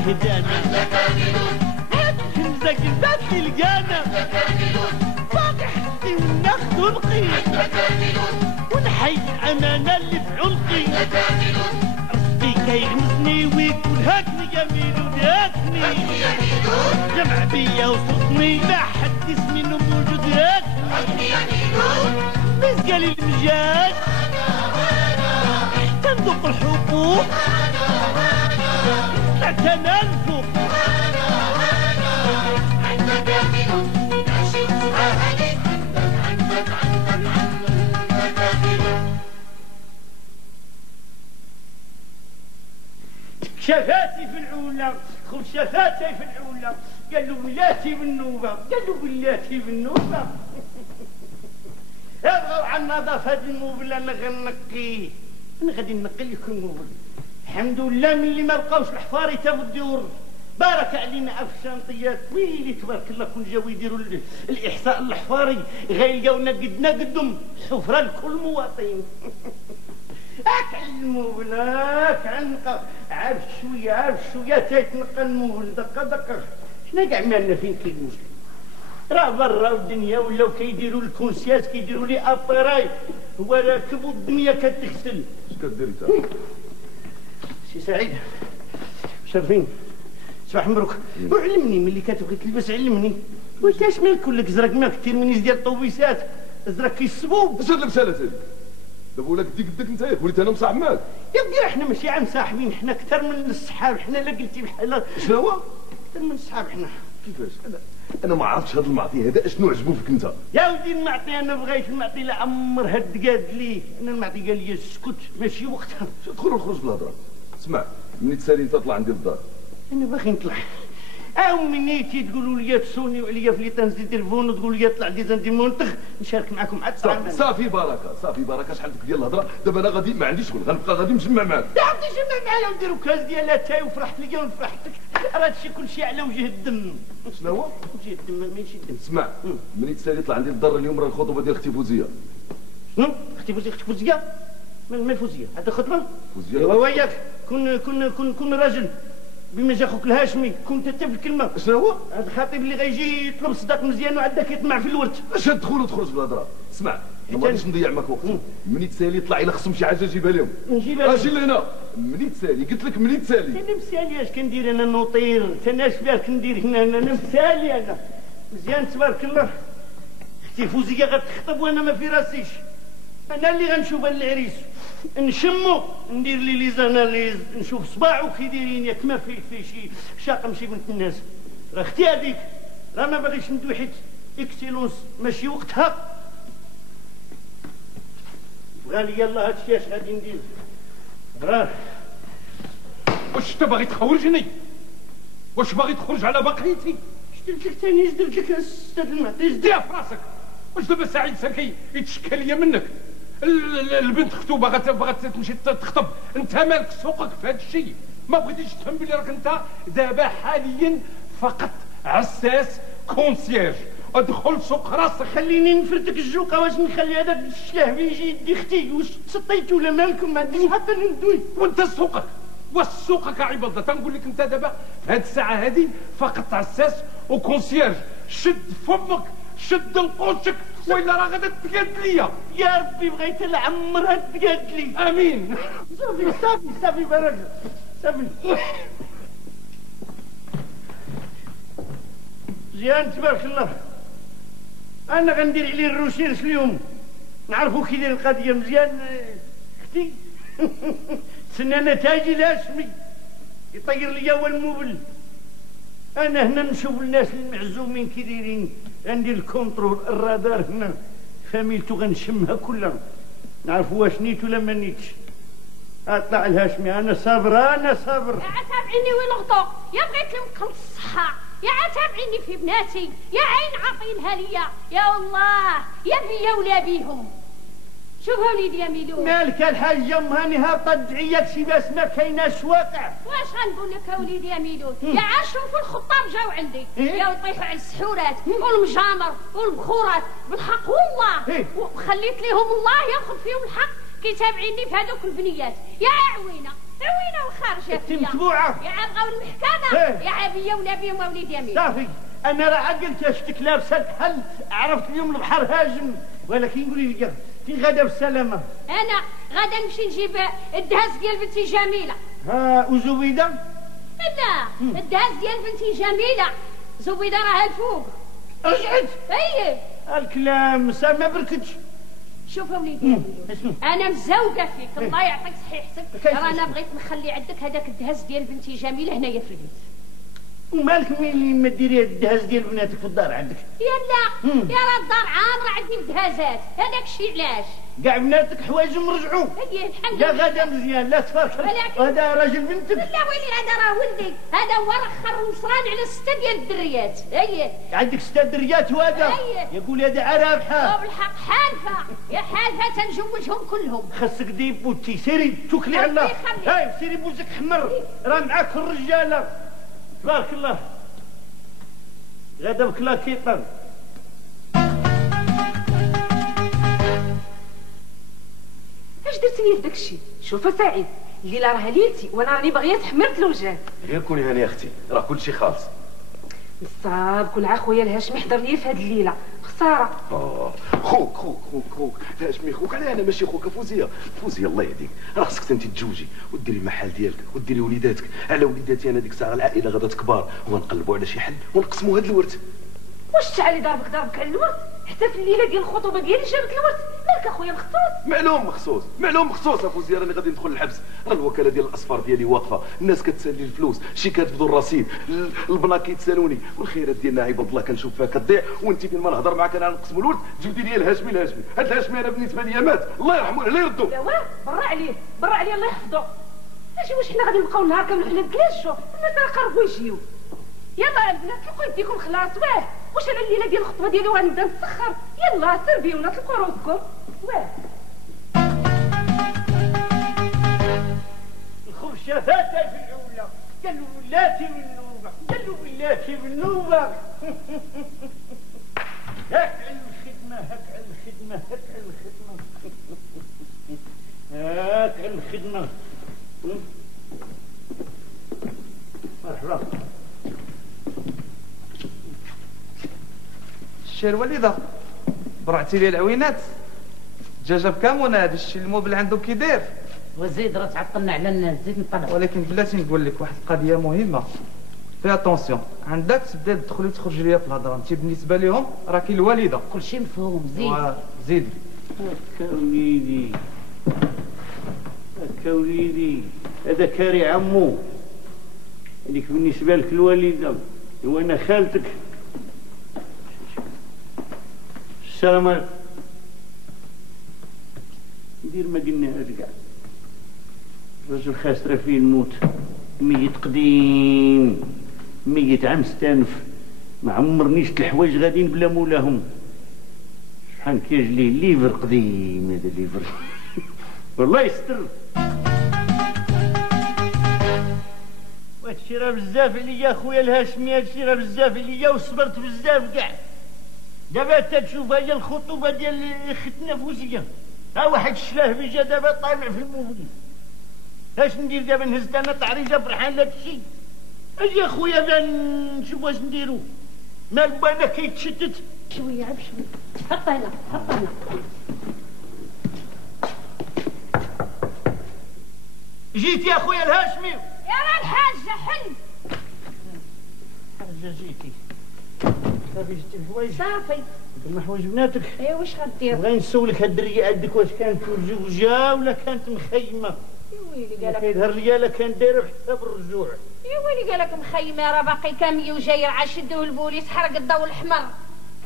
هدانا كنزة كنزات تلقانا باقي حدي وناخدو القيد ونحي الأمانة اللي في عنقي رزقي كيغمزني ويقول هاكني يا ميلود هاكني جمع بيا وصوتني لا حد اسمي انه موجود هاكني يا ميلود مسقالي المجال حتى ندوق الحبوب طلعت انا الفوق عندك يا ميلود ماشي وصحالي عندك يا ميلود شفاتي في العولة خذ شفاتي في العولة قال له بلاتي بالنوبة قال له بلاتي بالنوبة ابغوا على النظافة هاد الموبل انا غنقيه انا غادي نقي لكم الموبل الحمد لله ملي ما بقاوش الحفاري تا في الديور بارك علينا في الشانطيات ويلي تبارك الله كون جاو يديروا الاحصاء الحفاري غيلقاونا قدنا قدهم حفرة لكل مواطن هاك على الموبل هاك عنقه عارف شويه تيتنقى الموبل دقه دقه حنا كاع مالنا فين كاين المشكل راه برا الدنيا ولاو كيديروا الكونسياس كيديروا لي ابراي هو راكب والدنيا كتغسل اش كدير انت سي سعيد شرفين صباح مبروك وعلمني ملي كتبغي تلبس علمني وانت اش مالك كلك زرق ما كثير من ديال الطوبيسات زرق كيصبوا اش هاد اللبسه تاني دابا ولا كديك بدك انت وليت انا مصاحب معاك يا ودي راه حنا ماشي عام صاحبين حنا اكثر من الصحاب حنا لا قلتي بحال شنو هو اكثر من الصحاب حنا كيفاش انا ما عرفتش هذا المعطي هذا اشنو عجبو فيك انت يا ودي المعطي انا بغيت المعطي لا عمر هاد قاد لي انا المعطي قال لي اسكت ماشي وقتها دخل وخرج بالهضره اسمع مني تسالي انت طلع عندي للدار انا باغي نطلع منيتي تقولوا لي تسونيو عليا في لي تنزي تليفون وتقولوا لي طلع دي زندي منطق نشارك معكم عاد صافي بركه شحال ديك ديال الهضره دابا انا غادي ما عنديش شغل غنبقى غادي نجمع معاك لا غادي نجمع معايا ونديروا كاس ديال اتاي وفرحت ليا ونفرحتك راه هادشي كلشي على وجه الدم شنو هو وجه الدم ماشي الدم اسمع مني تسالي طلع عندي للدار اليوم راه الخطوبه ديال اختي فوزيه شنو اختي فوزيه من فوزيه هذا خطبه فوزيه ايوا وياك كن راجل بما جا خوك الهاشمي كنت انت بالكلمه شنو هو هذا الخطيب اللي غيجي يطلب صداق مزيان وعندك يطمع في الورد اش تدخل وتخرج بالهضره اسمع ما غاديش نضيع معك وقت مني تسالي طلع الى خصهم شي حاجه جيبها لهم نجيبها اجي لهنا مني تسالي قلت لك مني تسالي انا مسالي اش كندير انا نطير انا اش بالك ندير هنا انا مسالي انا مزيان تبارك الله اختي فوزيه غتخطب وانا ما في راسيش انا اللي غنشوف العريس نشمو ندير لي زاناليز نشوف صباعو كيدايرين ياك ما فيه شي شاقم شي بنت الناس راه اختي هذيك راه ما باغيش ندوي حيت اكسيلونس ماشي وقتها بغا لي يلاه هادشي اش غادي ندير راه واش انت باغي تخرجني واش باغي تخرج على بقيتي جدلتك ثاني جدلتك استاذ المعطي ديها في راسك واش دابا سعيد ساكي يتشكى ليا منك البنت اختو باغا تمشي تخطب انت مالك سوقك في هذا الشيء ما بغيتيش تفهم بلي راك انت دابا حاليا فقط عساس كونسيرج ادخل سوق راسك خليني نفردك الجوقه واش نخلي هذاك الشلاه يجي يدي اختي واش تسطيت ولا مالكم ما عنديش حتى ندوي وانت سوقك واش سوقك عباد الله تنقول لك انت دابا في هذه الساعه هذه فقط عساس وكونسيرج شد فمك شد نقوشك وإلا راه غادا تقاد ليا يا ربي بغيت العمرها تقاد لي امين صافي بركه صافي مزيان تبارك الله انا غندير عليه الروشيرش اليوم نعرفوا كي داير القضيه مزيان اختي تسنى نتاجي الهاشمي يطير ليا هو الموبل انا هنا نشوف الناس المعزومين كي دايرين غندير الكونترول الرادار هنا فاميلتو غنشمها كلها نعرفوا واش نيت ولا ما نيتش اطلع الهاشمي انا صابر يا تابعيني وين غطو يا بغيت لكم الصحه يا تابعيني في بناتي يا عين عاطينها ليا يا الله يا بيا ولا بيهم شوفوا وليدي يا ميلون مالك الحاجه ام هاني هابطه تدعيك شي باس ما كايناش واقع واش غنقول لك يا وليدي يا ميلون يا عاشوفوا الخطاب جاو عندي يا طيحوا على السحورات والمجامر والبخورات بالحق والله وخليت لهم الله ياخذ فيهم الحق كي تابعيني في هذوك البنيات يا عوينه وخارجه متبوعه يا بغاو المحكمه انا يا عبيه ونبي ومولد يمين. صافي انا راه عقلت شتك لابسه كحل، عرفت اليوم البحر هاجم، ولكن قولي لي فين غادا بالسلامه؟ انا غادا نمشي نجيب الدهز ديال بنتي جميله. ها وزبيده؟ لا الدهز ديال بنتي جميله، زبيده راها الفوق. رجعت؟ ايه الكلام ما بركتش. شوف وليدي انا مزوقه فيك، الله يعطيك صحيحتك، رانا بغيت نخلي عندك هذاك الدهز ديال بنتي جميله هنايا في البيت. ومالك مين ما ديري الدهز ديال بناتك في الدار عندك؟ يلا يا راه الدار عامره عندي بدهازات، هذاك الشيء علاش؟ كاع بناتك حوايجهم رجعوا. هي الحمد لا لله. غدا مزيان لا تفرك. هذا راجل بنتك. لا ويلي هذا راه ولدي، هذا هو رخر ونصران على 6 ديال الدريات. هي عندك 6 دريات وهذا يقول هذا عرابحه. بالحق حالفه يا حالفه تنجوجهم كلهم. خاصك ديبوتي سيري توكلي على الله. هاي سيري بوزك حمر راه معاك الرجاله تبارك الله. غدا بكلاكيطر. اش درتي لي في داك الشيء؟ شوف سعيد، الليله راها ليلتي وانا راني باغيه تحمرت الوجهات. غير كوني هاني اختي، راه كلشي خالص. نصاب كون عا خويا الهاشمي حضر لي في هاد الليله، خساره. خوك هاشمي خوك، علاه انا ماشي خوك. فوزيه الله يهديك، راه خصك انت تتزوجي وديري المحل ديالك وديري وليداتك. على وليداتي انا ديك الساعه العائله غادا تكبر ونقلبوا على شي حل ونقسموا هاد الورث. واش شعلي ضربك على الورث؟ حتى في الليله ديال الخطوبه ديالي جابت الورث، مالك اخويا مخصوص؟ معلوم مخصوص افوزيه، راني غادي ندخل الحبس. راه الوكاله ديال الاصفار ديالي واقفه، الناس كتسالي الفلوس، شي كاتبدوا الرصيد، البناك كيتسالوني، والخيرات ديالنا عباد الله كنشوف فيها كتضيع. وانت فين ما نهضر معاك انا نقسموا الورث جبدي لي الهاشمي. هاد الهاشمي انا بالنسبه لي مات، الله يرحمه لا يردو. لا واه برا عليه الله يحفظه. ماشي واش حنا غادي نبقاو نهار كامل حنا نتلاشوا؟ الناس راه قربوا يجيو. يلا البنات طلقوا يديكم خلاص. واش على الليله ديال الخطبه ديالي وغنبدا نتسخر؟ يلا سربيونا طلقوا روسكم. الخرشافات في العلا قالوا ولاتي بالنوبه هاك على الخدمه مرحبا. الشير وليده برعتي لي العوينات. الدجاجه بكام وانا هذا الشيء الموبل عنده كي داير؟ وزيد راه تعطلنا على الناس، زيد نطلع. ولكن بلاتي نقول لك واحد القضيه مهمه، في اتونسيون عندك تبدا تدخلي وتخرجي ليا في الهضره. انت بالنسبه لهم راكي الوالده. كلشي مفهوم. زيدي. هكا وليدي هذا كاري عمو، هذيك بالنسبه لك الوالده وانا خالتك. السلام عليكم. دير ما قلناهاش كاع، الرجل خاسره فيه الموت، ميت قديم، ميت عام ستانف، ما عمرني شفت الحوايج غاديين بلا مولاهم. شحال كيجلي ليفر قديم هذا ليفر والله يستر. وهادشي راه بزاف عليا خويا الهاشمي، هادشي راه بزاف عليا وصبرت بزاف كاع. دابا تتشوف هي الخطوبه ديال ختنا فوزيه، ها واحد الشلاهبي جا دابا طالع في الموبيل. اش ندير دابا؟ نهز انا تعريجه فرحان لهادشي. اجي اخويا بان نشوف واش نديرو. مال بانا كيتشتت شويه عب شويه. حط هنا. جيت يا اخويا الهاشمي. يا راه الحاجه حل. حاجه جيتي صافي جبتي الحوايج؟ صافي قلنا حوايج بناتك. ايوا واش غدير؟ بغيت نسولك هاد الدريه عندك واش كانت مزوجه ولا كانت مخيمه؟ يا ويلي قالك كيظهر ليا لا كان دايره بحساب الرجوع. يا ويلي قالك مخيمه، راه باقي كاميو جاي راه شدوه البوليس حرق الضوء الاحمر.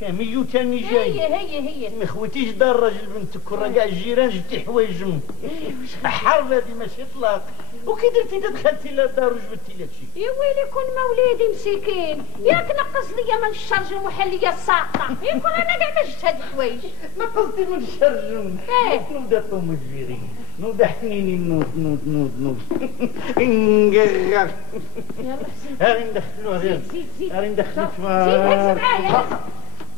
كاميو تاني جاي. هي ما خويتيش دار راجل بنتك ورا كاع الجيران جبتي حوايجهم. حرب هذه ماشي طلاق. وكي درتي دخلتي للدار وجبتي لك شي؟ يا ويلي كون موليدي مسكين، ياك نقص ليا من الشرج ومحل ليا الساقطه، يكون انا كاع ما جبت هاد الحوايج. نقصتي من الشرجم. نوض طوم الجيري، نوض حنيني، نوض نقرر. يلا هاني ندخلوها غير. هاني ندخلوها زيد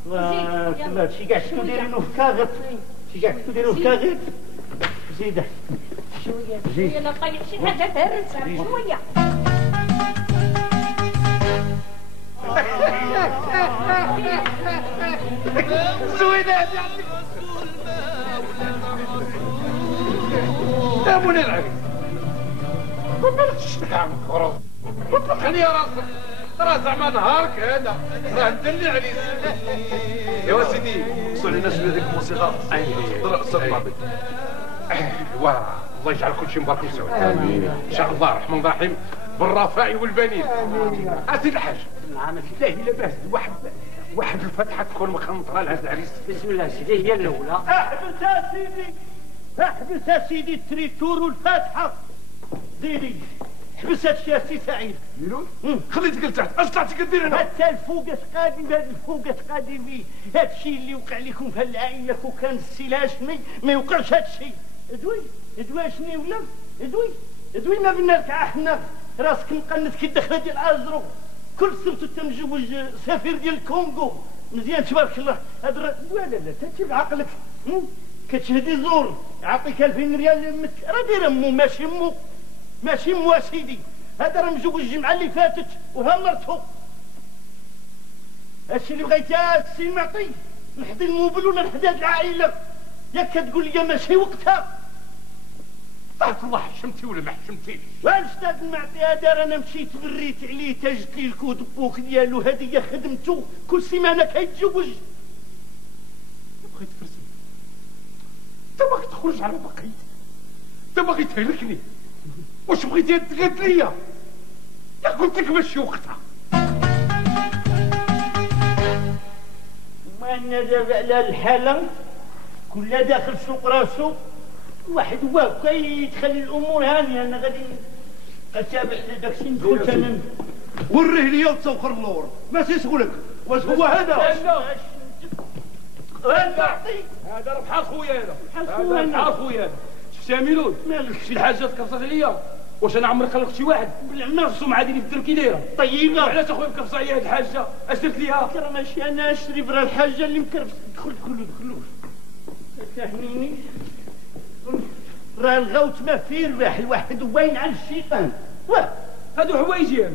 معايا. شي كاع شنو دايرينو في كاغط، شي كاع شنو دايرينو في كاغط. زيده شويه لا طيح شي حاجه تهرس شويه. وطلقني يا راسك، راه زعما نهارك هذا راه ندلي عليك. ايوا سيدي خصو علينا شويه ديك الموسيقى. تفضل استاذ الطبيب. ايوا الله يجعل كل شيء مبارك وسعود. امين ان شاء الله الرحمن الرحيم بالرفاع والبنين. امين. اسيدي الحاج نعم بالله لا باس واحد الفتحه تكون مخنطره لهذا العريس. بسم الله سيدي هي الاولى. احبس يا سيدي، احبس يا سيدي التريتور والفاتحه. زيدي حبس هادشي يا سي سعيد. ميلون خليتك لتحت، اش طلعتي كدير هنا؟ حتى الفوق اش قادم، هاد الفوق اش قادم فيه. هادشي اللي وقع لكم في العائله كون كان السي الهاشمي ما يوقعش هادشي. ادوي ادوي اشني ولا ادوي ما بنا لك حنا راسك مقنت كي الدخله ديال ازرو. كل سبت تمجوج سفير ديال الكونغو مزيان تبارك الله. هاد لا تجيب عقلك. كتشهدي زور يعطيك 2000 ريال راه دايره مو ماشي مو سيدي. هذا راه مجوج الجمعه اللي فاتت وها مرتو. هادشي اللي بغيتي السي معطي نحضي الموبل ولا نحضي هاد العائله. ياك كتقول لي ماشي وقتها. طاحت الله حشمتي ولا ما حشمتيش؟ والاستاذ المعطي هذا رانا مشيت بريت عليه تجت لي الكود بوك ديالو. هذه هي خدمته، كل سيمانه كيتزوج. بغيت تفرسني، انت باغي تخرج على بقيت، انت باغي تهلكني. واش بغيتي تقاد ليا؟ يا قلت لك ماشي وقتها. ما عندنا دابا على الحاله كل داخل سوق راسو. واحد هو كيتخلي الامور هانيه. انا غادي اتابع داكشي ندخل انا. وريه ليا وتسوقر اللور ماشي شغلك. واش هو هذا؟ هذا راه بحال خويا، هذا بحال خويا. شفتي ميلود؟ مالك شي الحاجه تكرصت عليا. واش انا عمري خلقت شي واحد بالعمر السمعه ديالي في الدرب كي دايره طيبه؟ علاش اخويا مكرصه عليا هاد الحاجه؟ اش درت ليها؟ راه ماشي انا اشري برا الحاجه اللي مكرفس. دخلوا فهميني. راه الغوت ما فيه الواح، الواحد وين على الشيطان. واه هادو حوايجي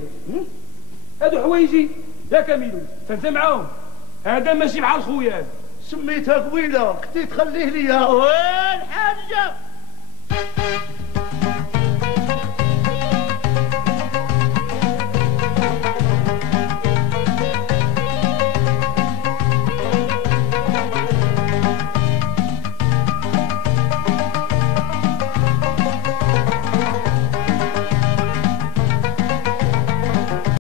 هادو حوايجي ياك ميلود تنسى معاهم. هذا ماشي بحال خويا. سميتها قبيله اختي تخليه ليا. والحاجه